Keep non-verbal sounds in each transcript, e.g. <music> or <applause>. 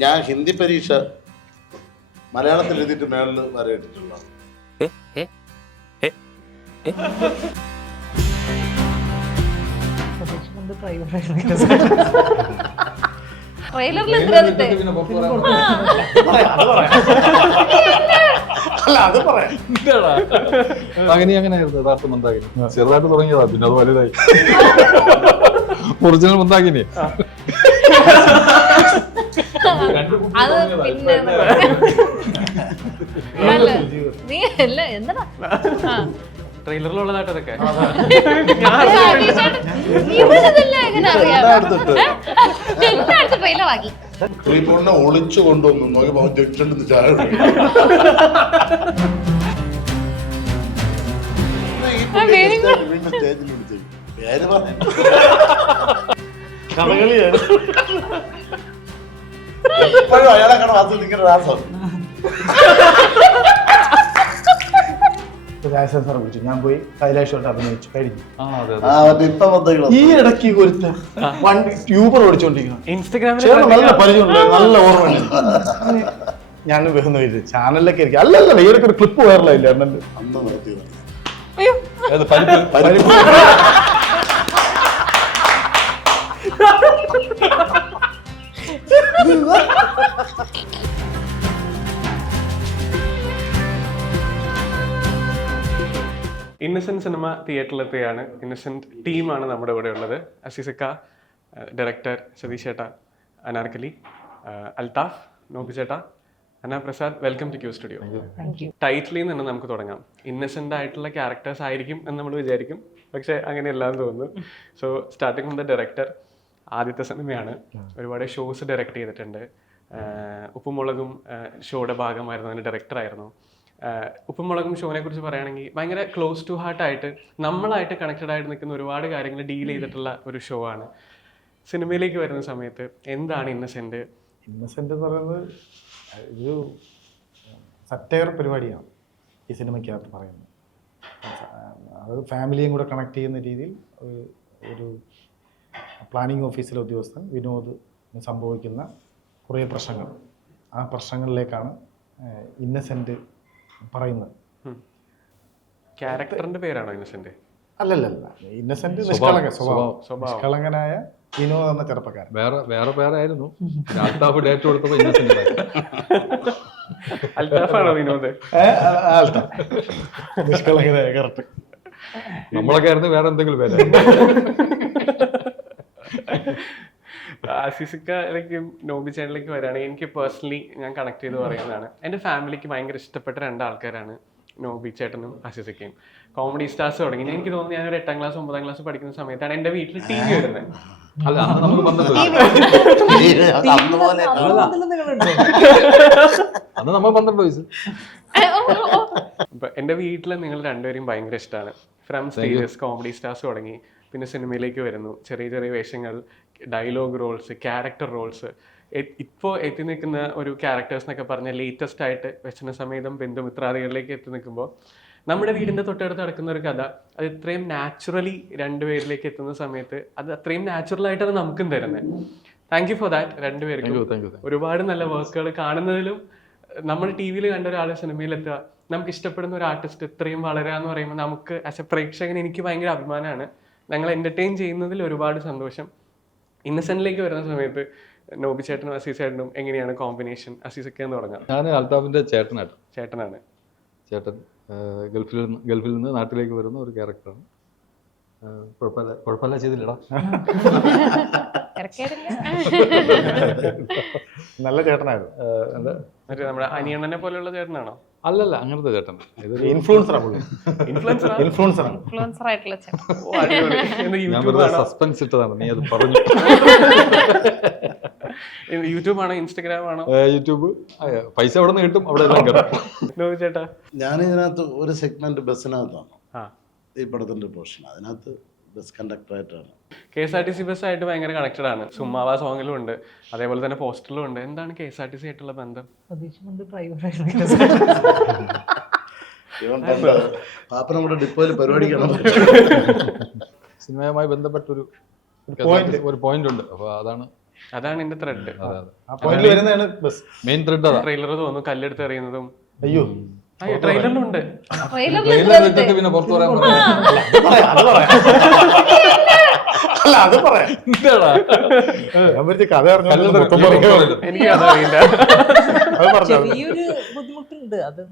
ഞാൻ ഹിന്ദി പരീക്ഷ മലയാളത്തിൽ എഴുതിയിട്ട് മേളിൽ വരെ അങ്ങനെ ട്രെയിലറിൽ മന്ദാകിനി അങ്ങനെയായിരുന്നു യഥാർത്ഥ മന്ദാകിനി ചെറുതായിട്ട് തുടങ്ങിയതാ പിന്നെ അത് വലുതായി. ഒറിജിനൽ മന്ദാകിനി അത് പിന്നെ അല്ല, നീ അല്ല എന്താ ട്രെയിലറിലുള്ളതായിട്ട് അതൊക്കെ ശ്രീപോണിനെ ഒളിച്ചു കൊണ്ടുവന്നു നോക്കിയപ്പോ അവൻ ജംഗ്ഷനിൽ ചായ പേര് പറഞ്ഞു കഥകളിയാണ്. ഇപ്പോഴും അയാളെ കാണാൻ വാസൽ നിൽക്കുന്ന രാസം രാജസ്ഥാൻ സാർ വിളിച്ചു. ഞാൻ പോയി കൈലാഷോട്ട് അഭിനയിച്ചു. കഴിഞ്ഞു. അതെ ഈ ഇടയ്ക്ക് ഒരുത്ത വണ്ടി ട്യൂബർ ഓടിച്ചോണ്ടിരിക്കണം ഇൻസ്റ്റഗ്രാമിൽ നല്ല പരിചയമുണ്ട്. നല്ല ഓർമ്മയുണ്ട്. ഞാൻ ബഹുന്ന ഇത് ചാനലിലൊക്കെ ഇരിക്കും. അല്ലല്ല ഈ ഇടയ്ക്ക് ഒരു ക്ലിപ്പ് വൈറലായില്ല അന്ന് ഇന്നസെന്റ് സിനിമ തിയേറ്ററിലെത്തുകയാണ് ഇന്നസെന്റ് ടീമാണ് നമ്മുടെ ഇവിടെ ഉള്ളത്. അസീസക്ക ഡയറക്ടർ സതീഷ് ചേട്ട അനാർക്കലി അൽതാഫ് നോബി ചേട്ട Anna Prasad welcome to Q studio ടൈറ്റിലിൽ നിന്ന് നമുക്ക് തുടങ്ങാം. ഇന്നസെന്റ് ആയിട്ടുള്ള ക്യാരക്ടേഴ്സ് ആയിരിക്കും എന്ന് നമ്മൾ വിചാരിക്കും. പക്ഷെ അങ്ങനെയല്ല എന്ന് തോന്നുന്നു. So starting from the director ആദ്യത്തെ സിനിമയാണ് ഒരുപാട് ഷോസ് ഡയറക്റ്റ് ചെയ്തിട്ടുണ്ട്. ആഹ് ഉപ്പുമുളകും ഷോയുടെ ഭാഗമായിരുന്നു. അതിന്റെ ഡയറക്ടറായിരുന്നു ഉപ്പുമുളകും ഷോനെ കുറിച്ച് പറയുകയാണെങ്കിൽ ഭയങ്കര ക്ലോസ് ടു ഹാർട്ട് ആയിട്ട് നമ്മളായിട്ട് കണക്റ്റഡ് ആയിട്ട് നിൽക്കുന്ന ഒരുപാട് കാര്യങ്ങൾ ഡീൽ ചെയ്തിട്ടുള്ള ഒരു ഷോ ആണ്. സിനിമയിലേക്ക് വരുന്ന സമയത്ത് എന്താണ് ഇന്നസെന്റ് ഇന്നസെന്റ് എന്ന് പറയുന്നത് ഒരു സറ്റയർ പരിപാടിയാണ് ഈ സിനിമയ്ക്കകത്ത് പറയുന്നത്. അത് ഫാമിലിയും കൂടെ കണക്ട് ചെയ്യുന്ന രീതിയിൽ ഒരു ഒരു പ്ലാനിങ് ഓഫീസിലെ ഉദ്യോഗസ്ഥൻ വിനോദ് സംഭവിക്കുന്ന കുറേ പ്രശ്നങ്ങൾ. ആ പ്രശ്നങ്ങളിലേക്കാണ് ഇന്നസെന്റ് പറയുന്നത്. ക്യാരക്ടറിന്റെ പേരാണോ ഇന്നസെന്റ്? അല്ലല്ലല്ല. ഇന്നസെന്റ് നിഷ്കളങ്കൻ സ്വഭാവം. നിഷ്കളങ്കനായ വിനോദ് എന്ന ചെറുപ്പക്കാരൻ. വേറെ വേറെ പേരായിരുന്നു. അൽതാഫ് ഡേറ്റ് കൊടുത്തപ്പോ ഇന്നസെന്റ് അൽതാഫാണോ അൽത്താഫാണോ വിനോദ്? ആൾട്ടാ. നിഷ്കളങ്കനായ കറക്റ്റ്. നമ്മളൊക്കെ ആയിരുന്നു വേറെ എന്തെങ്കിലും പേരായിരുന്നു. <laughs> അസിസിക്കയിലേക്കും നോബി ചാനലിലേക്ക് വരികയാണെങ്കിൽ എനിക്ക് പേഴ്സണലി ഞാൻ കണക്ട് ചെയ്ത് പറയുന്നതാണ്. എന്റെ ഫാമിലിക്ക് ഭയങ്കര ഇഷ്ടപ്പെട്ട രണ്ട് ആൾക്കാരാണ് നോബി ചേട്ടനും ആസിസിക്കയും. കോമഡി സ്റ്റാർസ് തുടങ്ങി. എനിക്ക് തോന്നുന്നു ഞാനൊരു എട്ടാം ക്ലാസ് ഒമ്പതാം ക്ലാസ് പഠിക്കുന്ന സമയത്താണ് എന്റെ വീട്ടിൽ ടി വി വരുന്നത്. എന്റെ അന്ന് നമ്മൾ പന്ത്രണ്ട് വയസ്സ് അപ്പൊ എന്റെ വീട്ടിൽ നിങ്ങൾ രണ്ടുപേരും ഭയങ്കര ഇഷ്ടമാണ് ഫ്രം സീരിയസ് കോമഡി സ്റ്റാർസ് തുടങ്ങി. പിന്നെ സിനിമയിലേക്ക് വരുന്നു. ചെറിയ ചെറിയ വേഷങ്ങൾ ഡയലോഗ് റോൾസ് ക്യാരക്ടർ റോൾസ് ഇപ്പോൾ എത്തി നിൽക്കുന്ന ഒരു ക്യാരക്ടേഴ്സ് എന്നൊക്കെ പറഞ്ഞ ലേറ്റസ്റ്റ് ആയിട്ട് വ്യസന സമേതം ബന്ധുമിത്രാദികളിലേക്ക് എത്തി നിൽക്കുമ്പോൾ നമ്മുടെ വീടിന്റെ തൊട്ടടുത്ത് നടക്കുന്ന ഒരു കഥ അത് ഇത്രയും നാച്ചുറലി രണ്ടുപേരിലേക്ക് എത്തുന്ന സമയത്ത് അത് അത്രയും നാച്ചുറൽ ആയിട്ടാണ് നമുക്കും തരുന്നത്. താങ്ക് യു ഫോർ ദാറ്റ് രണ്ടുപേർക്കും ഒരുപാട് നല്ല വർക്കുകൾ കാണുന്നതിലും നമ്മൾ ടി വിയിൽ കണ്ട ഒരാളെ സിനിമയിലെത്തുക നമുക്ക് ഇഷ്ടപ്പെടുന്ന ഒരു ആർട്ടിസ്റ്റ് ഇത്രയും വളരുക എന്ന് പറയുമ്പോൾ നമുക്ക് ആസ് എ പ്രേക്ഷകൻ എനിക്ക് ഭയങ്കര അഭിമാനമാണ്. ഞങ്ങൾ എന്റർടൈൻ ചെയ്യുന്നതിൽ ഒരുപാട് സന്തോഷം. ഇന്നസെന്റിലേക്ക് വരുന്ന സമയത്ത് നോബി ചേട്ടനും അസീസ് ചേട്ടനും എങ്ങനെയാണ് കോമ്പിനേഷൻ അസീസൊക്കെ എന്ന് തുടങ്ങാം? ഞാൻ അൽത്താഫിന്റെ ചേട്ടനായിട്ട് ചേട്ടനാണ്. ചേട്ടൻ ഗൾഫിൽ നിന്ന് ഗൾഫിൽ നിന്ന് നാട്ടിലേക്ക് വരുന്ന ഒരു ക്യാരക്ടറാണ് കുഴപ്പമില്ല കുഴപ്പമില്ല ചെയ്തില്ലടാ. <laughs> <laughs> നല്ല ചേട്ടനായിരുന്നു. ആ, എന്താ? മറ്റേ നമ്മുടെ അനിയണ്ണനെ പോലെയുള്ള ചേട്ടനാണോ? അല്ലല്ല അങ്ങനത്തെ ചേട്ടൻ. ഇതൊരു പുള്ളി. ഇൻഫ്ലുവൻസർ ഇൻഫ്ലുവൻസറാണ് ഇൻഫ്ലുവൻസർ ആയിട്ടുള്ള ചേട്ടൻ. എന്ന് ഞാൻ യൂട്യൂബ് വെറുതെ ആണോ? സസ്പെൻസ് ഇട്ടതാണ്. നീ അത് പറഞ്ഞു. <laughs> യൂട്യൂബ് ആണോ? ഇൻസ്റ്റഗ്രാം ആണോ? യൂട്യൂബ് ആ, പൈസ അവിടെ നിന്ന് കിട്ടും. അവിടെ എല്ലാം കിട്ടും നോബി ചേട്ടാ. ഞാൻ ഇതിനകത്ത് ഒരു സെഗ്മെന്റ് ബസ്സിനകത്താണ് ആ. ഈ പടത്തിന്റെ പോർഷൻ അതിനകത്ത് bus കണ്ടക്ടറായിട്ടാണ് K S R T C bus ആയിട്ട് ഭയങ്കര കണക്റ്റഡ് ആണ്. സുമ്മാവ സോങ്ങിലും ഉണ്ട്. അതേപോലെ തന്നെ പോസ്റ്ററിലും ഉണ്ട്. എന്താണ് K S R T C ആയിട്ടുള്ള ബന്ധം? പാപ്പ നമ്മുടെ ഡിപ്പോയിൽ പരിപാടിക്കണം. സിനിമയുമായി ബന്ധപ്പെട്ട ഒരു ഒരു പോയിന്റ് ഉണ്ട്. അപ്പോൾ അതാണ് അതാണ് എന്റെ ത്രെഡ് മെയിൻ ത്രെഡ് ട്രെയിലർ തോന്നുന്നു കല്ലെടുത്ത് എറിയുന്നതും. അയ്യോ. ട്രെയിലറിലുണ്ട് പിന്നെ പുറത്തു പറയാൻ പറയാം. <laughs> അല്ല അത് പറയാം. എന്താടാ? ഞാൻ പറ്റി കഥ അറിഞ്ഞു. എനിക്ക് അതറിയില്ല അത് പറഞ്ഞു? ചെറിയൊരു ബുദ്ധിമുട്ടുണ്ട് അത്.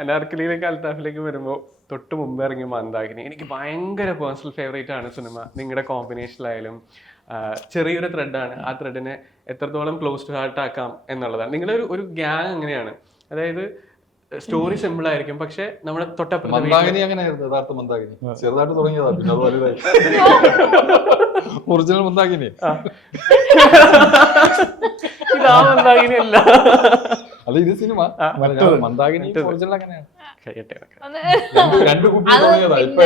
അനാർക്കലിയിലേക്ക് അൽത്താഫിലേക്ക് വരുമ്പോൾ തൊട്ട് മുമ്പ് ഇറങ്ങിയ മന്ദാകിനി. എനിക്ക് ഭയങ്കര പേഴ്സണൽ ഫേവറേറ്റ് ആണ് സിനിമ. നിങ്ങളുടെ കോമ്പിനേഷനിലായാലും ചെറിയൊരു ത്രെഡാണ് ആ ത്രെഡിനെ എത്രത്തോളം ക്ലോസ് ടു ഹാർട്ട് ആക്കാം എന്നുള്ളതാണ്. നിങ്ങളുടെ ഒരു ഒരു ഗ്യാങ് അങ്ങനെയാണ്. അതായത് സ്റ്റോറി സിമ്പിൾ ആയിരിക്കും. പക്ഷെ നമ്മുടെ തൊട്ടപ്പുറത്തെ മന്ദാകിനി അങ്ങനെയായിരുന്നു. യഥാർത്ഥ മന്ദാകിനി ചെറുതായിട്ട് തുടങ്ങിയതാ പിന്നെ അത് വലുതായി. <laughs> ഒറിജിനൽ മന്ദാകിനി <laughs> ഇതാ മന്ദാകിനി അല്ല. അല്ല ഇത് സിനിമ. മന്ദാകിനി ഒറിജിനൽ അങ്ങനെയാണ്. രണ്ട് കുട്ടി തുടങ്ങിയതാ. ഇപ്പൊ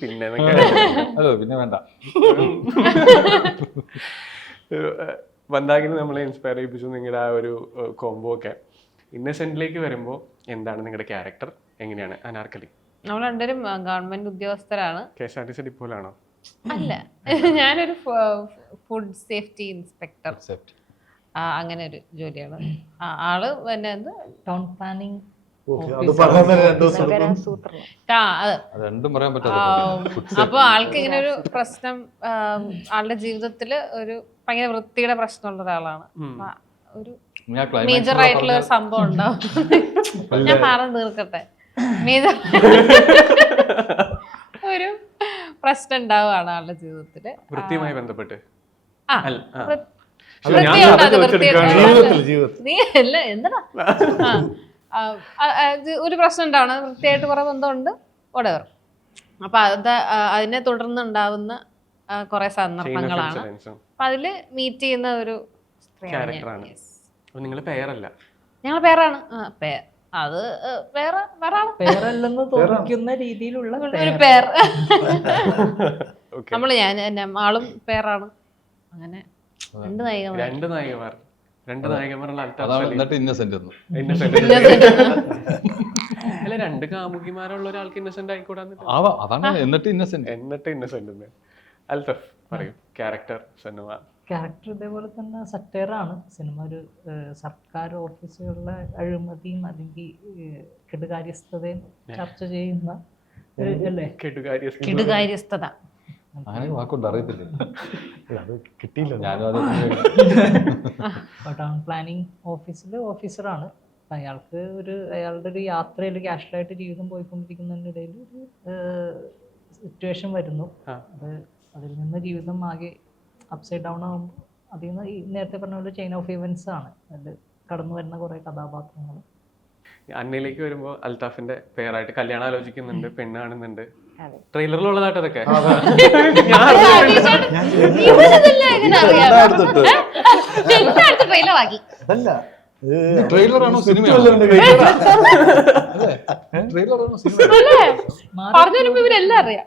പിന്നെ. അതെ <laughs> പിന്നെ വേണ്ട. ഏഹ് നമ്മളെ ഇൻസ്പയർ ചെയ്യിപ്പിച്ചു നിങ്ങളുടെ ആ ഒരു കോംബോ ഒക്കെ. ഇന്നസെന്റിലേക്ക് വരുമ്പോൾ എന്താണ് നിങ്ങളുടെ ക്യാരക്ടർ എങ്ങനെയാണ്? അനാർക്കലി. നമ്മൾ രണ്ടുപേരും ഗവൺമെന്റ് ഉദ്യോഗസ്ഥരാണ്. K S R T C ഡിപ്പോലാണോ അല്ല. ഞാനൊരു ഫുഡ് സേഫ്റ്റി ഇൻസ്പെക്ടർ Accept. അങ്ങനെ ഒരു ജോലിയാണ്. ആൾ പിന്നെ ടൗൺ പ്ലാനിങ് അപ്പൊ ആൾക്ക് ഇങ്ങനെ ഒരു പ്രശ്നം ആളുടെ ജീവിതത്തിൽ ഒരു ഭയങ്കര വൃത്തിയുടെ പ്രശ്നമുള്ള ഒരാളാണ്. ഒരു മേജർ ആയിട്ടുള്ള ഒരു സംഭവം ഉണ്ടാവും. ഞാൻ പറഞ്ഞു തീർക്കട്ടെ. മേജർ ഒരു പ്രശ്നം ഉണ്ടാവുകയാണ് ആളുടെ ജീവിതത്തിൽ. വൃത്തിയുമായി ബന്ധപ്പെട്ട്? ഒരു പ്രശ്നം ഉണ്ടാവണം. വൃത്തിയായിട്ട് കുറെ ബന്ധമുണ്ട്. ഉണ്ട് അപ്പൊ അത് അതിനെ തുടർന്ന് ഉണ്ടാവുന്ന കുറെ സന്ദർഭങ്ങളാണ്. അതിൽ അപ്പൊ അതിൽ മീറ്റ് ചെയ്യുന്ന ഒരു ക്യാരക്ടറാണ് നിങ്ങൾ പേരല്ല? ഞങ്ങൾ പേരാണ്. അത് വേറെ വേറെ പേരല്ലെന്ന് തോന്നിക്കുന്ന രീതിയിലുള്ള ഒരു പേർ. <laughs> നമ്മൾ ഞാൻ എന്നെ ആളും പേരാണ്. അങ്ങനെ രണ്ട് നായികമാർ രണ്ട് നായികമാർ. രണ്ട് നായകന്മാരുള്ള ഇന്നസെന്റ്. അല്ല രണ്ട് കാമുകിമാരുള്ള ഒരാൾക്ക് ഇന്നസെന്റ് അതാണ് എന്നിട്ട് ഇന്നസെന്റ് എന്നിട്ട് ഇന്നസെന്റ് അൽത്തഫ് പറയൂ. ക്യാരക്ടർ സിനിമ ക്യാരക്ടർ ഇതേപോലെ തന്നെ സറ്റയറാണ്. സിനിമ ഒരു സർക്കാർ ഓഫീസുകളിലെ അഴിമതിയും അല്ലെങ്കിൽ കെടുകാര്യസ്ഥതയും ചർച്ച ചെയ്യുന്ന കെടുകാര്യസ്ഥത? അങ്ങനെ വാക്കുണ്ട് അറിയത്തില്ല. അത് കിട്ടിയില്ല. ഞാനും ടൗൺ പ്ലാനിങ് ഓഫീസിൽ ഓഫീസറാണ്. അയാൾക്ക് ഒരു അയാളുടെ ഒരു യാത്രയിൽ ക്യാഷ്വലായിട്ട് ജീവിതം പോയിക്കൊണ്ടിരിക്കുന്നതിന്റെ ഇടയിൽ ഒരു സിറ്റുവേഷൻ വരുന്നു. അത് അതിൽ നിന്ന് ജീവിതം ആകെ അപ്സൈഡ് ഡൗൺ ആകുമ്പോൾ അതിൽ നിന്ന് ഈ നേരത്തെ പറഞ്ഞ പോലെ ചെയിൻ ഓഫ് ഇവൻസ് ആണ്. അതിൽ കടന്നു വരുന്ന കുറേ കഥാപാത്രങ്ങൾ അന്നയിലേക്ക് വരുമ്പോൾ അൽതാഫിന്റെ പേരായിട്ട് കല്യാണം ആലോചിക്കുന്നുണ്ട് പെണ്ണാണെന്നുണ്ട്. ട്രെയിലറിലുള്ളതായിട്ട് അതൊക്കെ എല്ലായിടത്തിട്ട് ട്രെയിലറാണോ സിനിമ? പറഞ്ഞു വരുമ്പോ ഇവരെല്ലാം അറിയാം.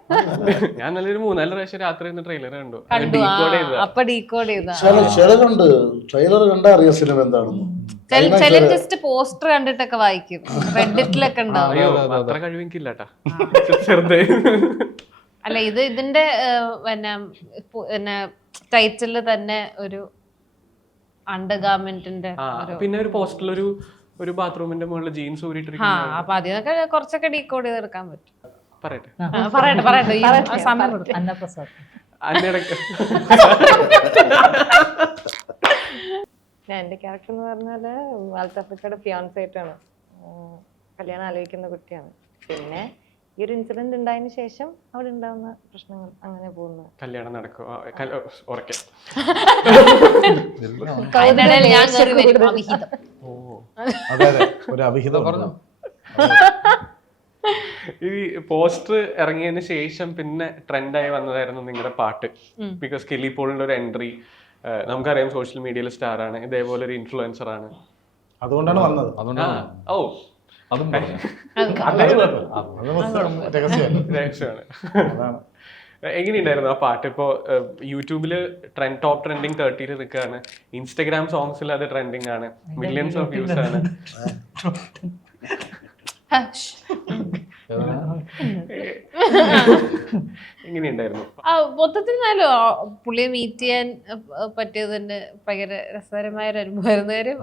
ഞാൻ നല്ലൊരു മൂന്നാൽ പ്രാവശ്യം രാത്രി ട്രെയിലർ കണ്ടു. ഡീകോഡ് ചെയ്ത അപ്പൊ ഡീകോഡ് ചെയ്ത ചില ചിലരുണ്ട് ട്രെയിലർ കണ്ടാ അറിയാം സിനിമ എന്താണെന്ന്. ചില ജസ്റ്റ് പോസ്റ്റർ കണ്ടിട്ടൊക്കെ വായിക്കും. റെഡിറ്റിലൊക്കെ ഉണ്ടാവും. അത്ര അല്ല ഇത് ഇതിന്റെ പിന്നെ ടൈറ്റിൽ തന്നെ ഒരു അണ്ടർ ഗാർമെന്റിന്റെ പിന്നെ ഒരു പോസ്റ്ററിൽ ഒരു ഒരു ബാത്റൂമിന്റെ മുകളിൽ ജീൻസ് ആ ഊരിട്ടിരിക്കുന്നു അപ്പൊ അതിനൊക്കെ കുറച്ചൊക്കെ ഡീകോഡ് ചെയ്തെടുക്കാൻ പറ്റും. പറയട്ടെ. പറയട്ടെ പറയട്ടെ. ആ സമയം അതിനിടയ്ക്ക് ഞാൻ ക്യാരക്ടർ എന്ന് പറഞ്ഞാൽ അൽത്താഫ്രിക്കയുടെ ഫിയോൺസായിട്ടാണ് ആയിട്ടാണ്. കല്യാണം ആലോചിക്കുന്ന കുട്ടിയാണ്. പിന്നെ ഈ ഒരു ഇൻസിഡന്റ് ഉണ്ടായതിനു ശേഷം അവിടെ ഉണ്ടാകുന്ന പ്രശ്നങ്ങൾ അങ്ങനെ പോകുന്നു. കല്യാണം നടക്കും. ഒരു അവിഹിതം പറഞ്ഞു. ഈ പോസ്റ്റർ ഇറങ്ങിയതിന് ശേഷം പിന്നെ ട്രെൻഡായി വന്നതായിരുന്നു നിങ്ങളുടെ പാട്ട്. ബിക്കോസ് കെലി പോളിന്റെ ഒരു എൻട്രി നമുക്കറിയാം സോഷ്യൽ മീഡിയയിലെ സ്റ്റാർ ആണ്. ഇതേപോലെ ഒരു ഇൻഫ്ലുവൻസർ ആണ്. അതുകൊണ്ടാണ് വന്നത്. അതുകൊണ്ടാണ് ഓ അതും രഹസ്യമാണ്. എങ്ങനെയുണ്ടായിരുന്നു ആ പാട്ട്? ഇപ്പോ യൂട്യൂബിൽ ട്രെൻഡ് ടോപ്പ് ട്രെൻഡിങ് തേർട്ടിയിൽ നിൽക്കുകയാണ് ഇൻസ്റ്റഗ്രാം സോങ്സിൽ അത് ട്രെൻഡിങ് ആണ്. മില്യൺസ് ഓഫ് വ്യൂസ് ആണ്. <laughs> <laughs> എങ്ങനെയുണ്ടായിരുന്നു? മൊത്തത്തിൽ നല്ല പുള്ളിയെ മീറ്റ് ചെയ്യാൻ പറ്റിയത് തന്നെ ഭയങ്കര രസകരമായ ഒരു അനുഭവമായിരുന്നു. കാര്യം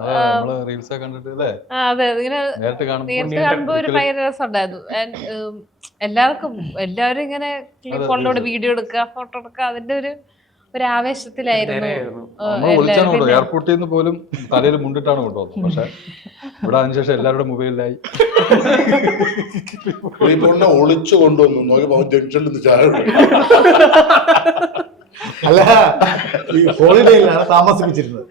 അതെ, ഇങ്ങനെ നേരിട്ട് കാണുമ്പോൾ ഒരു ഭയങ്കര രസമുണ്ടായിരുന്നു. എല്ലാവർക്കും എല്ലാവരും ഇങ്ങനെ ഫോണിലൂടെ വീഡിയോ എടുക്കുക ഫോട്ടോ എടുക്കുക അതിന്റെ ഒരു ഒരു ആവേശത്തിലായിരുന്നു എയർപോർട്ടിൽ നിന്ന് പോലും തലയിൽ മുണ്ടിട്ടാണ് കൊണ്ടുവന്നത് പക്ഷെ ഇവിടെ അതിനുശേഷം എല്ലാവരുടെ മൊബൈലിലായി. ഒളിച്ചു കൊണ്ടുവന്നു. നോക്കിയപ്പോ ജംഗ്ഷനിൽ നിന്ന് ചായ. അല്ല ഈ ഹോളിഡേയിലാണ് താമസിപ്പിച്ചിരുന്നത്.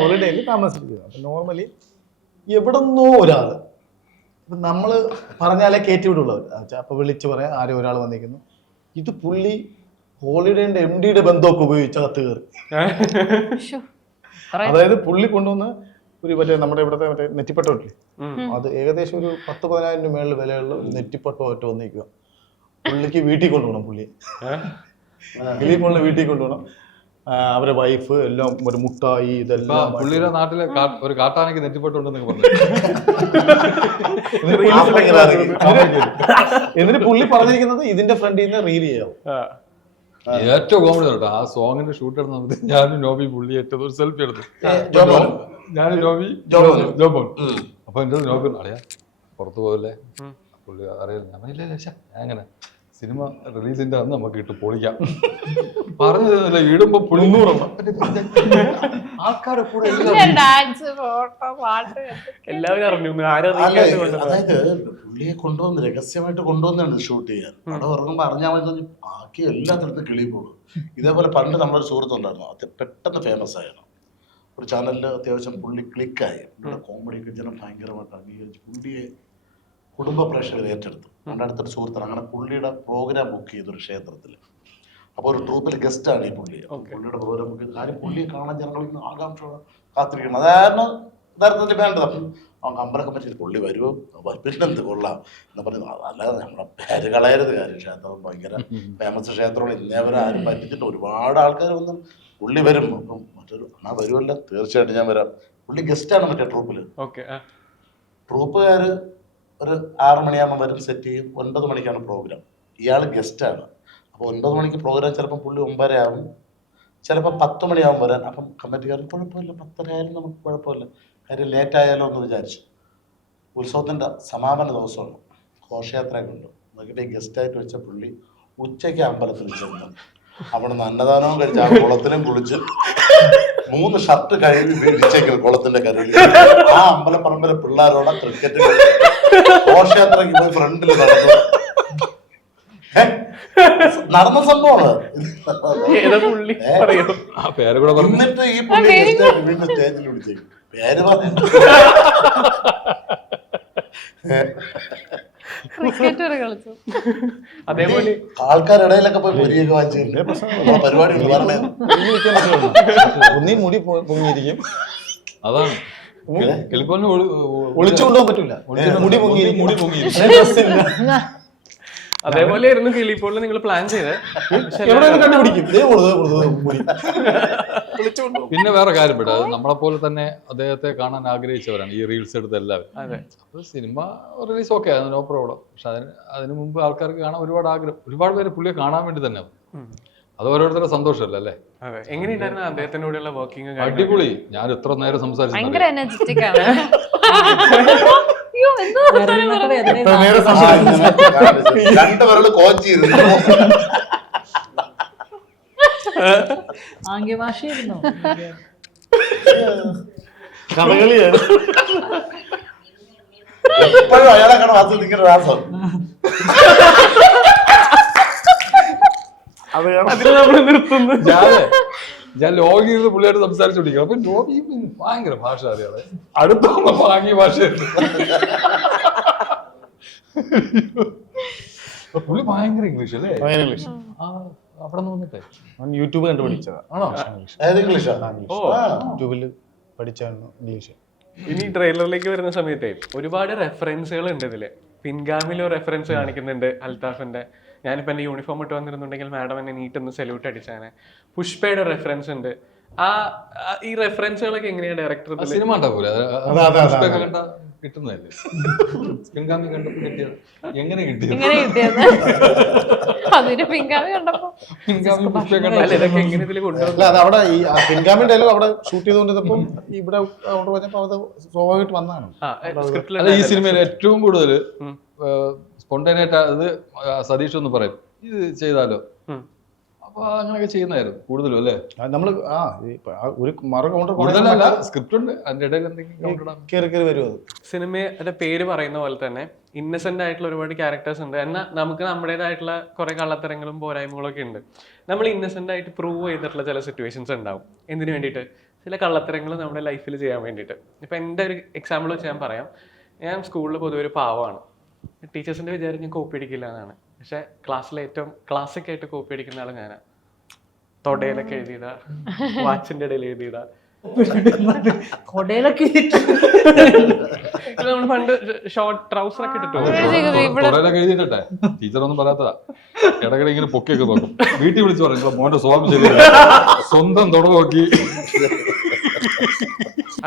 ഹോളിഡേയിൽ താമസിപ്പിച്ചത്. അപ്പൊ നോർമലി എവിടെന്നോ ഒരാൾ. ഇപ്പൊ നമ്മൾ പറഞ്ഞാലേ കയറ്റി വിടുള്ളൂ. അപ്പൊ വിളിച്ചു പറയാം ആരും ഒരാൾ വന്നിരിക്കുന്നു. ഇത് പുള്ളി ഹോളിഡേന്റെ എം ഡിയുടെ ബന്ധമൊക്കെ ഉപയോഗിച്ച് അകത്ത് കയറി. അതായത് പുള്ളി കൊണ്ടുവന്ന ഒരു മറ്റേ നമ്മുടെ ഇവിടുത്തെ മറ്റേ നെറ്റിപ്പട്ടമില്ലേ. അത് ഏകദേശം ഒരു പത്ത് പതിനായിരം രൂപ മേളിൽ വിലയുള്ള ഒരു നെറ്റിപ്പട്ടമായിട്ട് വന്നിരിക്കുക പുള്ളിക്ക് വീട്ടിൽ കൊണ്ടുപോകണം പുള്ളി. ദിലീപ് പുള്ളി വീട്ടിൽ കൊണ്ടുപോകണം. അവരെ വൈഫ് എല്ലാം ഒരു മുട്ടായി ഇതെല്ലാം പുള്ളിയുടെ നാട്ടിലെ ഒരു കാട്ടാനയ്ക്ക് നെറ്റിപ്പെട്ടുണ്ടെന്ന് പറഞ്ഞു. എന്നിട്ട് പുള്ളി പറഞ്ഞിരിക്കുന്നത് ഇതിന്റെ ഫ്രണ്ടിൽ നിന്ന് റീൽ ചെയ്യാം ആ. ഏറ്റവും കോമഡി കേട്ടോ. ആ സോങ്ങിന്റെ ഷൂട്ട് എടുത്ത ഞാനും നോബി പുള്ളി ഏറ്റവും ഒരു സെൽഫി എടുത്തു. ഞാൻ ഞാനും നോബി ഉം. അപ്പൊ എന്റെ നോബി അറിയാ പുറത്തു പോകല്ലേ പുള്ളി അറിയില്ല. ഞാൻ ഇല്ല ഇല്ല, ഞാൻ അങ്ങനെ സിനിമ റിലീസിന്റെ അന്ന് നമുക്ക് ഇട്ട് പൊളിക്കാം. പറഞ്ഞതല്ല ഇടുമ്പോ പുളിന്നൂറെണ്ണം ആൾക്കാരെ കൂടെ എല്ലാം ഡാൻസ് ഫോട്ടോ പാട്ട് എല്ലാവരും അറിഞ്ഞു അതായത് പുള്ളിയെ കൊണ്ടുവന്ന് രഹസ്യമായിട്ട് കൊണ്ടുവന്നാണ് ഷൂട്ട് ചെയ്യാൻ അവിടെ ഉറങ്ങുമ്പോ അറിഞ്ഞാൽ മതി ബാക്കി എല്ലാത്തിനും കിളി പോകും. ഇതേപോലെ പണ്ട് നമ്മളൊരു സുഹൃത്തുണ്ടായിരുന്നു അത് പെട്ടെന്ന് ഫേമസ് ആയിരുന്നു. ഒരു ചാനലിൽ അത്യാവശ്യം പുള്ളി ക്ലിക്കായി പുള്ളിയുടെ കോമഡിയൊക്കെ ജനം ഭയങ്കരമായിട്ട് അംഗീകരിച്ച്. പുള്ളിയെ കുടുംബ പ്രേക്ഷകർ ഏറ്റെടുത്തു. എന്റെ അടുത്തൊരു സുഹൃത്താണ് അങ്ങനെ പുള്ളിയുടെ പ്രോഗ്രാം ബുക്ക് ചെയ്തു ഒരു ക്ഷേത്രത്തിൽ അപ്പോൾ ഒരു ട്രൂപ്പിൽ ഗസ്റ്റാണ് ഈ പുള്ളി. പുള്ളിയുടെ പ്രോഗ്രാം ബുക്ക് ചെയ്തു കാര്യം പുള്ളിയെ കാണാൻ ജനങ്ങളിൽ ആകാംക്ഷയോടെ കാത്തിരിക്കണം അതായിരുന്നു യഥാർത്ഥത്തിൽ വേണ്ടത്. അപ്പം അവൻ കമ്പലൊക്കെ പറ്റി പുള്ളി വരുമോ പിന്നെന്ത് കൊള്ളാം എന്ന് പറഞ്ഞു. അല്ലാതെ നമ്മുടെ പേര് കളയരുത് കാര്യം. ക്ഷേത്രം ഭയങ്കര ഫേമസ് ക്ഷേത്രമാണ്. ഇന്നേ വരെ ആരും പറ്റിച്ചിട്ട് ഒരുപാട് ആൾക്കാർ വന്ന് പുള്ളി വരും. അപ്പം മറ്റൊരു എന്നാ വരുമല്ലോ. തീർച്ചയായിട്ടും ഞാൻ വരാം. പുള്ളി ഗസ്റ്റാണ് മറ്റേ ട്രൂപ്പിൽ ട്രൂപ്പുകാർ ഒരു ആറ് മണിയാകുമ്പോൾ വരും സെറ്റ് ചെയ്യും. ഒൻപത് മണിക്കാണ് പ്രോഗ്രാം ഇയാൾ ഗസ്റ്റാണ് അപ്പോൾ ഒൻപത് മണിക്ക് പ്രോഗ്രാം ചിലപ്പോൾ പുള്ളി ഒമ്പതര ആവും. ചിലപ്പോൾ പത്ത് മണിയാവും വരാൻ. അപ്പം കമ്മിറ്റിക്കാരൻ കുഴപ്പമില്ല. പത്തര ആയാലും നമുക്ക് കുഴപ്പമില്ല. കാര്യം ലേറ്റ് ആയാലോ എന്ന് വിചാരിച്ചു. ഉത്സവത്തിന്റെ സമാപന ദിവസമാണ്. ഘോഷയാത്രയൊക്കെ ഉണ്ട്. ഈ ഗസ്റ്റായിട്ട് വെച്ച പുള്ളി ഉച്ചയ്ക്ക് അമ്പലത്തിൽ ചെന്നു. അവിടെ നിന്ന് അന്നദാനവും കഴിച്ച് ആ കുളത്തിലും കുളിച്ച് മൂന്ന് ഷർട്ട് കഴുകി വിരിച്ചേക്കുന്നു കുളത്തിന്റെ കരയിൽ ആ അമ്പലപ്പറമ്പിലെ പിള്ളേരോടെ ക്രിക്കറ്റ് ഘോഷയാത്രയ്ക്ക് പോയി ഫ്രണ്ടിൽ നടന്നു? നടന്ന സംഭവമാണ്? എന്നിട്ട് ഈ പുള്ളി വീണ്ടും സ്റ്റേജിൽ വിളിച്ചേക്കും പേര് പറഞ്ഞു. <laughs> ക്രിക്കറ്റ് വരെ കളിച്ചു. അതേപോലെ ആൾക്കാരിടയിലൊക്കെ പോയി പൊരിയൊക്കെ വാങ്ങിച്ചു പരിപാടി ഉണ്ട് പറഞ്ഞേ. ഒന്നീ മുടി പൊങ്ങിയിരിക്കും. അതാണ്. കിളിപ്പോലിന് ഒളിച്ചു കൊണ്ടുപോകാൻ പറ്റൂല. മുടി പൊങ്ങിയിരിക്കും മുടി ഇല്ല. അതേപോലെ ആയിരുന്നു കിളിപ്പോളിൽ നിങ്ങൾ പ്ലാൻ ചെയ്തത് പിന്നെ വേറെ കാര്യം പെട്ടോ നമ്മളെ പോലെ തന്നെ അദ്ദേഹത്തെ കാണാൻ ആഗ്രഹിച്ചവരാണ് ഈ റീൽസ് എടുത്ത എല്ലാവരും അപ്പൊ അപ്പോൾ സിനിമ റിലീസ് ഓക്കെ അത് നോ പ്രോബ്ലം പക്ഷെ അതിന് അതിനു മുമ്പ് ആൾക്കാർക്ക് കാണാൻ ഒരുപാട് ആഗ്രഹം. ഒരുപാട് പേര് പുള്ളിയെ കാണാൻ വേണ്ടി തന്നെ. അത് ഓരോരുത്തരുടെ സന്തോഷമല്ലേ? അല്ലേ? അതെ. എങ്ങനെയുണ്ടായിരുന്നു അദ്ദേഹത്തിനോടുള്ള വർക്കിംഗ് അടിപൊളി. ഞാൻ എത്ര നേരം ഭയങ്കര സംസാരിച്ചു എനർജറ്റിക് ആണ്. അയ്യോ എന്തോ നേരം രണ്ട് പേരോട് കോച്ച് ചെയ്തു ആംഗ്യഭാഷയായിരുന്നു. കഥകളിയാണ് എപ്പോഴും അയാളെ കാണാൻ ആസ്വദിക്കുന്ന ഒരു നമ്മൾ നിർത്തുന്നു. ഞാൻ ഞാൻ ലോഗിൽ ഇരുന്ന് പുള്ളിയായിട്ട് സംസാരിച്ചോണ്ടിരിക്കും അപ്പൊ ലോഗി ഭയങ്കര ഭാഷ അറിയാതെ. അടുത്ത ഭാഗ്യ ഭാഷയായിരുന്നു അപ്പൊ പുള്ളി ഭയങ്കര ഇംഗ്ലീഷ് അല്ലേ? ഭയങ്കര ഇംഗ്ലീഷ് ആ അവിടെ നിന്ന് വന്നിട്ടേ. ഞാൻ യൂട്യൂബ് കണ്ടു പഠിച്ചതാ ആണോ ഇംഗ്ലീഷ് യൂട്യൂബിൽ പഠിച്ചായിരുന്നു ഇംഗ്ലീഷ് ഇനി ട്രെയിലറിലേക്ക് വരുന്ന സമയത്തെ ഒരുപാട് റെഫറൻസുകൾ ഉണ്ട് ഇതിൽ. പിൻഗാമിലോ റെഫറൻസ് കാണിക്കുന്നുണ്ട് അൽത്താഫിന്റെ. ഞാനിപ്പോ എന്റെ യൂണിഫോം ഇട്ട് വന്നിരുന്നുണ്ടെങ്കിൽ മാഡം എന്നെ നീട്ടൊന്ന് സല്യൂട്ട് അടിച്ചാണ് പുഷ്പയുടെ റെഫറൻസ് ഉണ്ട്. ആ ഈ റെഫറൻസുകളൊക്കെ എങ്ങനെയാണ് ഡയറക്ടർ സിനിമ കിട്ടുന്നതല്ലേ? പിൻഗാമി കണ്ടപ്പോ കിട്ടിയത്. എങ്ങനെ കിട്ടിയത്? എങ്ങനെ കിട്ടിയത്? അതിന് പിങ്കാമി കണ്ടപ്പോ. പിൻഗാമി പുഷ്പ കണ്ട അല്ല ഇതൊക്കെ എങ്ങനെ ഇതിൽ കൊണ്ടുവന്നു? അല്ല അവിടെ ഈ പിൻഗാമി ഡയലോഗ് അവിടെ ഷൂട്ട് ചെയ്തുകൊണ്ടിരുന്നപ്പം ഇവിടെ അവിടെ പറഞ്ഞപ്പോ അത് സ്വാഭാവികമായിട്ട് വന്നാണ് ഈ സിനിമയിൽ ഏറ്റവും കൂടുതൽ. സ്പോണ്ടേനായിട്ട് അത് സതീഷ് ഒന്ന് പറയും. ഇത് ചെയ്താലോ? അപ്പൊ അങ്ങനെയൊക്കെ ചെയ്യുന്നതായിരുന്നു കൂടുതലും അല്ലേ? നമ്മൾ ആ ഒരു മറു കൗണ്ടർ കൂടുതലല്ല സ്ക്രിപ്റ്റ് ഉണ്ട് അതിന്റെ ഇടയിൽ എന്തെങ്കിലും counter ഇടാൻ. കയറി കയറി വരും സിനിമയുടെ പേര് പറയുന്ന പോലെ തന്നെ ഇന്നസെന്റ് ആയിട്ടുള്ള ഒരുപാട് ക്യാരക്ടേഴ്സ് ഉണ്ട്. എന്നാൽ നമുക്ക് നമ്മുടേതായിട്ടുള്ള കുറെ കള്ളത്തരങ്ങളും പോരായ്മകളും ഒക്കെ ഉണ്ട്. നമ്മൾ ഇന്നസെന്റ് ആയിട്ട് പ്രൂവ് ചെയ്തിട്ടുള്ള ചില സിറ്റുവേഷൻസ് ഉണ്ടാവും. എന്തിനു വേണ്ടിയിട്ട്? ചില കള്ളത്തരങ്ങൾ നമ്മുടെ ലൈഫിൽ ചെയ്യാൻ വേണ്ടിയിട്ട്. ഇപ്പം എന്റെ ഒരു എക്സാമ്പിൾ വെച്ച് ഞാൻ പറയാം. ഞാൻ സ്കൂളിൽ പൊതുവെ ഒരു പാവമാണ്. ടീച്ചേഴ്സിന്റെ വിചാരം ഞാൻ കോപ്പി അടിക്കില്ല എന്നാണ്. പക്ഷെ ക്ലാസ്സിൽ ഏറ്റവും ക്ലാസ്സിക് ആയിട്ട് കോപ്പി അടിക്കുന്ന ആൾ ഞാനാണ് തൊടയിലൊക്കെ എഴുതിയതാ. വാച്ചിന്റെ ഇടയിൽ എഴുതിയതാ. കൊടയിലൊക്കെ നമ്മൾ പണ്ട് ഷോർട്ട് ട്രൗസർ ഒക്കെ ഇട്ടിട്ട് പോകും. ഇവിടെ തുടയിലൊക്കെ ടീച്ചർ ഒന്നും പറയാത്തതാ. ഇടയ്ക്കിടെ ഇങ്ങനെ പൊക്കിയൊക്കെ നോക്കും. വീട്ടിൽ വിളിച്ചു പറഞ്ഞു "ഇപ്പൊ മോന്റെ സ്വഭാവം ശരിയല്ല. സ്വന്തം തുട നോക്കി.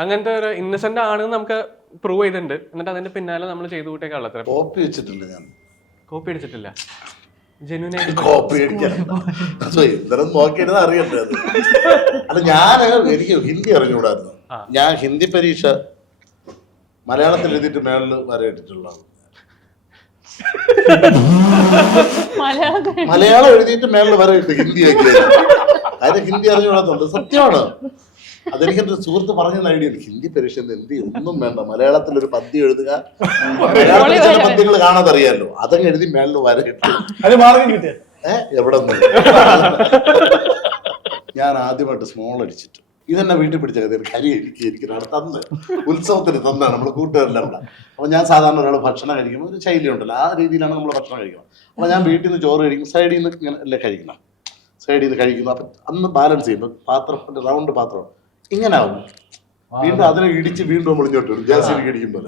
അങ്ങനത്തെ ഒരു ഇന്നസെന്റ് ആണെന്ന് നമുക്ക് പ്രൂവ് ചെയ്തിട്ടുണ്ട്. എന്നിട്ട് അതിന്റെ പിന്നാലെ നമ്മൾ ചെയ്തു കൂട്ടിയ കള്ളത്തരം കോപ്പി വെച്ചിട്ടില്ല ഞാൻ. കോപ്പി അടിച്ചിട്ടില്ല. ജെന്യൂൻ കോപ്പി ഇത്തരം അറിയണ്ടേ അത്? അല്ല ഞാൻ എനിക്ക് ഹിന്ദി അറിഞ്ഞുകൂടായിരുന്നു. ഞാൻ ഹിന്ദി പരീക്ഷ മലയാളത്തിൽ എഴുതിയിട്ട് മേളിൽ വരെ ഇട്ടിട്ടുള്ള ആളാ. മലയാളം. എഴുതിയിട്ട് മേളിൽ വരയിട്ട് ഹിന്ദി ആക്കി അതിന് ഹിന്ദി അറിഞ്ഞുകൂടാത്തുണ്ട് സത്യമാണ്? അതെനിക്ക് എന്റെ ഒരു സുഹൃത്ത് പറഞ്ഞ ഐഡിയ ഹിന്ദി പരീക്ഷ എന്ത് ഒന്നും വേണ്ട. മലയാളത്തിൽ ഒരു പദ്യം എഴുതുക. മലയാളത്തിൽ ചില പദ്യങ്ങൾ കാണാതെ അറിയാലോ അതങ്ങ് എഴുതി മേളിൽ വരട്ടെ ഏഹ് എവിടെ ഞാൻ ആദ്യമായിട്ട് സ്മോൾ അടിച്ചിട്ട്. ഇതെന്നെ വീട്ടിൽ പിടിച്ച കഥ. കരി എനിക്ക് എനിക്ക് ഒരാൾ തന്ന്. ഉത്സവത്തിന് തന്നാണ് നമ്മുടെ കൂട്ടുകാരെല്ലാം കൂടെ. അപ്പൊ ഞാൻ സാധാരണ ഒരാൾ ഭക്ഷണം കഴിക്കുമ്പോൾ ഒരു ശൈലി ഉണ്ടല്ലോ ആ രീതിയിലാണ് നമ്മൾ ഭക്ഷണം കഴിക്കുന്നത്. അപ്പൊ ഞാൻ വീട്ടിൽ നിന്ന് ചോറ് കഴിക്കും. സൈഡിൽ നിന്ന് ഇങ്ങനെ അല്ലേ കഴിക്കണം. സൈഡിൽ നിന്ന് കഴിക്കുന്നു. അപ്പൊ അന്ന് ബാലൻസ് ചെയ്യുമ്പോൾ പാത്രം റൗണ്ട് പാത്രം. ഇങ്ങനെ ആവും വീണ്ടും അതിനെ ഇടിച്ച് വീണ്ടും നമ്മൾ ഇങ്ങോട്ട് വരും ജാസിലേക്ക് ഇടിക്കുമ്പോൾ.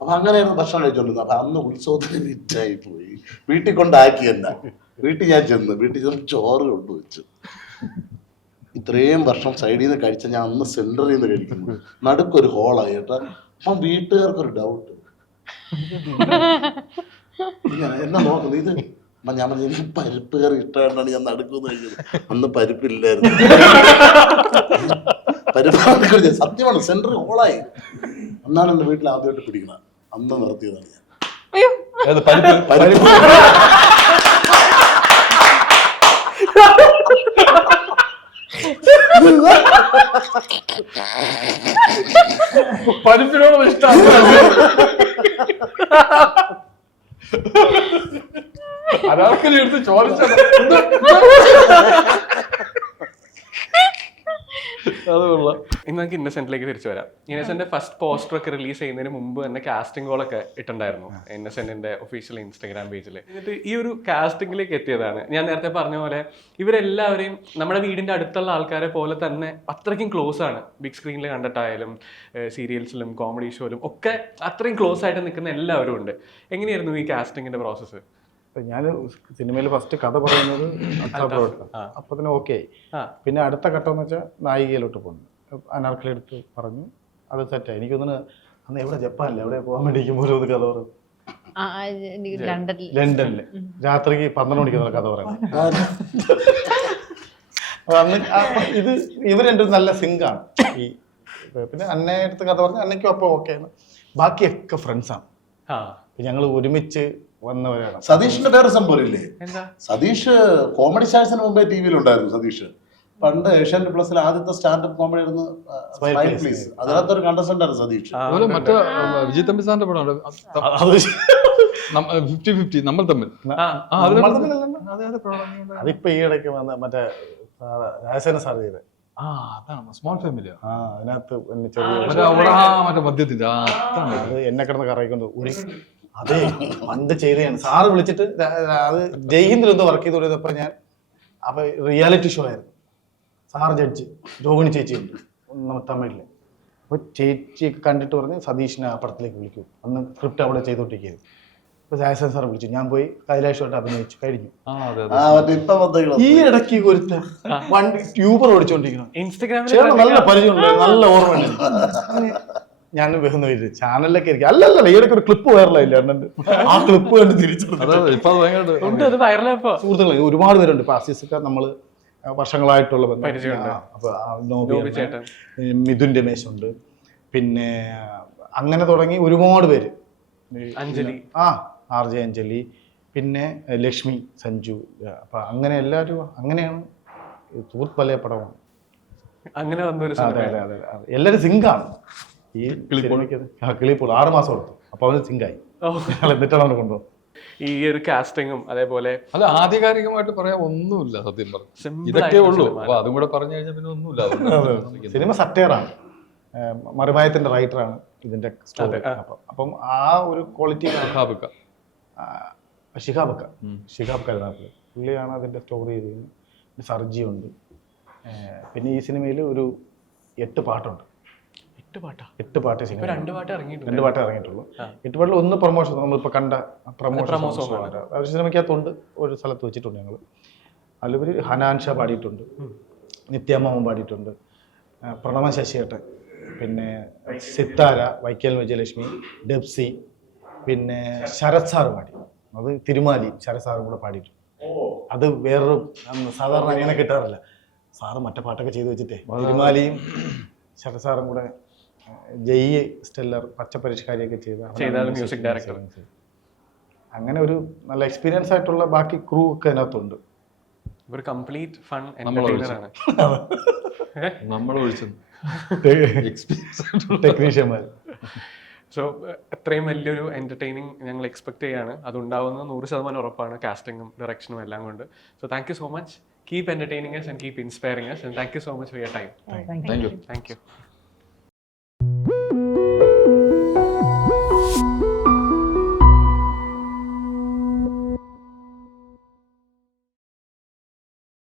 അപ്പൊ അങ്ങനെയായിരുന്നു ഭക്ഷണം കഴിച്ചോണ്ടിരുന്നത്. അപ്പൊ അന്ന് ഉത്സവത്തിന് വിറ്റായി പോയി വീട്ടിൽ കൊണ്ടാക്കി എന്നാ വീട്ടിൽ ഞാൻ ചെന്ന് വീട്ടിൽ ചെന്ന് ചോറ് കൊണ്ടുവച്ചു. ഇത്രയും വർഷം സൈഡിൽ നിന്ന് കഴിച്ച ഞാൻ അന്ന് സെന്ററിൽ നിന്ന് കഴിക്കുന്നു നടുക്കൊരു ഹോളായി കേട്ടോ. അപ്പം വീട്ടുകാർക്കൊരു ഡൗട്ട് എന്നാ എന്നെ നോക്കുന്നു ഇത്? അപ്പൊ ഞാൻ പറഞ്ഞു എനിക്ക് പരിപ്പ് കറി ഇഷ്ടമായിട്ടാണ് ഞാൻ നടക്കുന്നത് അന്ന് പരിപ്പില്ലായിരുന്നു. കഴിച്ചത് സത്യമാണ്. സെന്റർ ഹോളായി അന്നാണ് എന്റെ വീട്ടിൽ ആദ്യമായിട്ട് പിടിക്കുന്നത് അന്ന് നിർത്തിയതാണ് ഞാൻ. അയ്യോ. ഏത് പരിപ്പ്? <laughs> പരിപ്പ്. പരിപ്പിനോട് ഇഷ്ടമാണ് അനാർക്കലി എടുത്ത് ചോദിച്ചത്. അത് കൊള്ളാം. ഇന്ന് നമുക്ക് ഇന്നസെന്റിലേക്ക് തിരിച്ചു വരാം. ഇന്നസെന്റ് ഫസ്റ്റ് പോസ്റ്റർ ഒക്കെ റിലീസ് ചെയ്യുന്നതിന് മുമ്പ് തന്നെ കാസ്റ്റിംഗ് കോളൊക്കെ ഇട്ടുണ്ടായിരുന്നു ഇന്നസെന്റിന്റെ ഒഫീഷ്യൽ ഇൻസ്റ്റാഗ്രാം പേജിൽ എന്നിട്ട് ഈ ഒരു കാസ്റ്റിംഗിലേക്ക് എത്തിയതാണ്. ഞാൻ നേരത്തെ പറഞ്ഞ പോലെ ഇവരെല്ലാവരെയും നമ്മുടെ വീടിന്റെ അടുത്തുള്ള ആൾക്കാരെ പോലെ തന്നെ അത്രയ്ക്കും ക്ലോസ് ആണ്. ബിഗ് സ്ക്രീനിൽ കണ്ടിട്ടായാലും സീരിയൽസിലും കോമഡി ഷോയിലും ഒക്കെ അത്രയും ക്ലോസ് ആയിട്ട് നിൽക്കുന്ന എല്ലാവരും ഉണ്ട്. എങ്ങനെയായിരുന്നു ഈ കാസ്റ്റിംഗിന്റെ പ്രോസസ്സ് ഞാൻ സിനിമയിൽ ഫസ്റ്റ് കഥ പറയുന്നത്. <clears throat> അപ്പൊ തന്നെ ഓക്കെ ആയി. പിന്നെ അടുത്ത ഘട്ടം എന്ന് വെച്ചാൽ നായികയിലോട്ട് പോകുന്നു. അനാർക്കലി എടുത്ത് പറഞ്ഞു അത് സെറ്റായി എനിക്കൊന്നിന് അന്ന് എവിടെ ജപ്പാനില്ല എവിടെ പോകാൻ വേണ്ടി ഇരിക്കുമ്പോൾ ഒരു കഥ പറഞ്ഞു ആ, ആ, ലണ്ടനിൽ ലണ്ടനിൽ. രാത്രിക്ക് പന്ത്രണ്ട് മണിക്ക് കഥ പറയാം. അന്ന് ഇത് ഇവർ രണ്ടും നല്ല സിങ്കാണ് ഈ പിന്നെ അന്നയെ അടുത്ത് കഥ പറഞ്ഞു അന്നയ്ക്കും അപ്പോൾ ഓക്കെ ബാക്കിയൊക്കെ ഫ്രണ്ട്സാണ് ഞങ്ങൾ ഒരുമിച്ച് വന്നവരാണ് സതീഷിന്റെ വേറെ സംഭവം ഇല്ലേ എന്താ? സതീഷ് കോമഡി സ്റ്റാർസിന് മുമ്പേ ടി വിയിലുണ്ടായിരുന്നു സതീഷ്. പണ്ട് ഏഷ്യാനെറ്റ് പ്ലസിൽ ആദ്യത്തെ സ്റ്റാൻഡപ്പ് കോമഡി ആയിരുന്നു സ്മൈൽ. പ്ലീസ് അതിനകത്തൊരു കണ്ടസ്റ്റന്റ് ആണ് സതീഷ്. അതുപോലെ മറ്റേ വിജയ് തമ്പി സാറിന്റെ പടമുണ്ട് അത് ഫിഫ്റ്റി ഫിഫ്റ്റി നമ്മൾ തമ്മിൽ. അതിപ്പോ ഈ ഇടയ്ക്ക് വന്ന മറ്റേ രാജസേന സാർ ചെയ്ത്. ആ അതാണ് സ്മോൾ ഫാമിലി ആ. അതിനകത്ത് ചെറിയ മറ്റേ മദ്യത്തിന്റെ ആ അത് എന്നെ കിടന്ന് കറയിക്കൊണ്ട് ഒരു അതെ പണ്ട് ചെയ്തതാണ്. സാറ് വിളിച്ചിട്ട് അത് ജയ്ഹിന്ദിൽ എന്തോ വർക്ക് ചെയ്ത് കൊടുത്തപ്പോ ഞാൻ അപ്പൊ റിയാലിറ്റി ഷോ ആയിരുന്നു. സാറ് ജഡ്ജ് രോഹിണി ചേച്ചി ഉണ്ട് നമ്മുടെ തമിഴിൽ. അപ്പൊ ചേച്ചി കണ്ടിട്ട് പറഞ്ഞ് സതീഷിനെ ആ പടത്തിലേക്ക് വിളിക്കൂ. അന്ന് സ്ക്രിപ്റ്റ് അവിടെ ചെയ്തോണ്ടിരിക്കുന്നത് ഇപ്പൊ ജായസൻ സാർ വിളിച്ചു. ഞാൻ പോയി കൈലാഷോട്ട് അഭിനയിച്ചു. കഴിഞ്ഞു. ഈ ഇടയ്ക്ക് ഒരുത്ത വണ്ടി ട്യൂബർ ഓടിച്ചോണ്ടിരിക്കണം ഇൻസ്റ്റഗ്രാമിൽ നല്ല പരിചയമുണ്ട് നല്ല ഓർമ്മ ഞാൻ ബഹുന്ന വരും ചാനലിലൊക്കെ ആയിരിക്കും അല്ലല്ല ഈ ഇടയ്ക്ക് ഒരു ക്ലിപ്പ് വൈറലായില്ല ആ ക്ലിപ്പ് കണ്ട് തിരിച്ചു സുഹൃത്തുക്കളെ ഒരുപാട് പേരുണ്ട്. ഇപ്പൊ ഒക്കെ നമ്മൾ വർഷങ്ങളായിട്ടുള്ള ബന്ധം. മിഥുൻ രമേശ് ഉണ്ട്. പിന്നെ അങ്ങനെ തുടങ്ങി ഒരുപാട് പേര്. അഞ്ജലി. ആ ആർ ജെ അഞ്ജലി പിന്നെ ലക്ഷ്മി സഞ്ജു അപ്പൊ അങ്ങനെ എല്ലാവരും അങ്ങനെയാണ്. തൂർപ്പലയ പടമാണ് അങ്ങനെ വന്നൊരു അതെ സിനിമ അതെ അതെ അതെ. എല്ലാവരും സിങ്കാണ്. ഈ കിളിപ്പോൾ. ആറ് മാസം എടുത്തു. അപ്പൊ അവന് സിങ്കായി. എന്നിട്ടാണ് അവനെ കൊണ്ടുപോകുന്നത് ഈ ഒരു കാസ്റ്റിങ്ങും അതേപോലെ അല്ല ആധികാരികമായിട്ട് പറയാൻ ഒന്നുമില്ല സത്യം പറഞ്ഞു ഇതൊക്കെ ഉള്ളൂ. സിനിമ. അപ്പൊ അതും കൂടെ പറഞ്ഞു കഴിഞ്ഞാൽ പിന്നെ ഒന്നുമില്ല. <laughs> സിനിമ സറ്റയറാണ് മറുമായത്തിന്റെ റൈറ്ററാണ് ഇതിന്റെ. അപ്പം ആ ഒരു ക്വാളിറ്റി ഷിഹാബക്ക ഷിഹാബക്ക. ഷിഹാബ് കരുനാപ്പിളി പുള്ളിയാണ് അതിന്റെ സ്റ്റോറി ചെയ്തത്. സർജിയുണ്ട്. പിന്നെ ഈ സിനിമയിൽ ഒരു എട്ട് പാട്ടുണ്ട്. എട്ട് പാട്ടാ. എട്ട് പാട്ട് ഇപ്പൊ സിനിമ രണ്ട് പാട്ട് ഇറങ്ങിയിട്ടുണ്ട്. രണ്ട് പാട്ടേ ഇറങ്ങിയിട്ടുള്ളൂ. എട്ട് പാട്ടിൽ ഒന്ന് പ്രൊമോഷൻ നമ്മളിപ്പോൾ കണ്ട പ്രൊമോഷൻ അവർ സിനിമയ്ക്കകത്തുണ്ട് ഒരു സ്ഥലത്ത് വെച്ചിട്ടുണ്ട് ഞങ്ങൾ അതിലുപരി ഹനാൻഷ പാടിയിട്ടുണ്ട്. നിത്യാമാമൻ പാടിയിട്ടുണ്ട്. പ്രണവ ശശിയേട്ടൻ പിന്നെ സിത്താര വൈക്കൽ വിജയലക്ഷ്മി ഡെബ്സി പിന്നെ ശരത് സാറ് പാടി. അത് തിരുമാലി ശരത് സാറും കൂടെ പാടിയിട്ടുണ്ട്. അത് വേറൊരു സാധാരണ അങ്ങനെ കിട്ടാറില്ല. സാറ് മറ്റേ പാട്ടൊക്കെ ചെയ്തു വെച്ചിട്ടേ. തിരുമാലിയും ശരത് സാറും കൂടെ ജയ് സ്റ്റെല്ലർ പച്ചപരിഷ്കാരിയൊക്കെ ചെയ്ത മ്യൂസിക് ഡയറക്ടർ. അങ്ങനെ ഒരു നല്ല എക്സ്പീരിയൻസ് ആയിട്ടുള്ള ബാക്കി ക്രൂ ഒക്കെ അതിനകത്തുണ്ട്. ഒരു കംപ്ലീറ്റ് ഫൺ നമ്മൾ ആണ്. നമ്മൾ ടെക്നീഷ്യന്മാർ സോ അത്രയും വലിയൊരു എന്റർടൈനിങ് ഞങ്ങൾ എക്സ്പെക്ട് ചെയ്യാണ്. അതുണ്ടാവുന്ന നൂറ് ശതമാനം ഉറപ്പാണ് കാസ്റ്റിങ്ങും ഡയറക്ഷനും എല്ലാം കൊണ്ട്. So thank you so much keep entertaining us and keep inspiring us and thank you so much for your time thank you thank you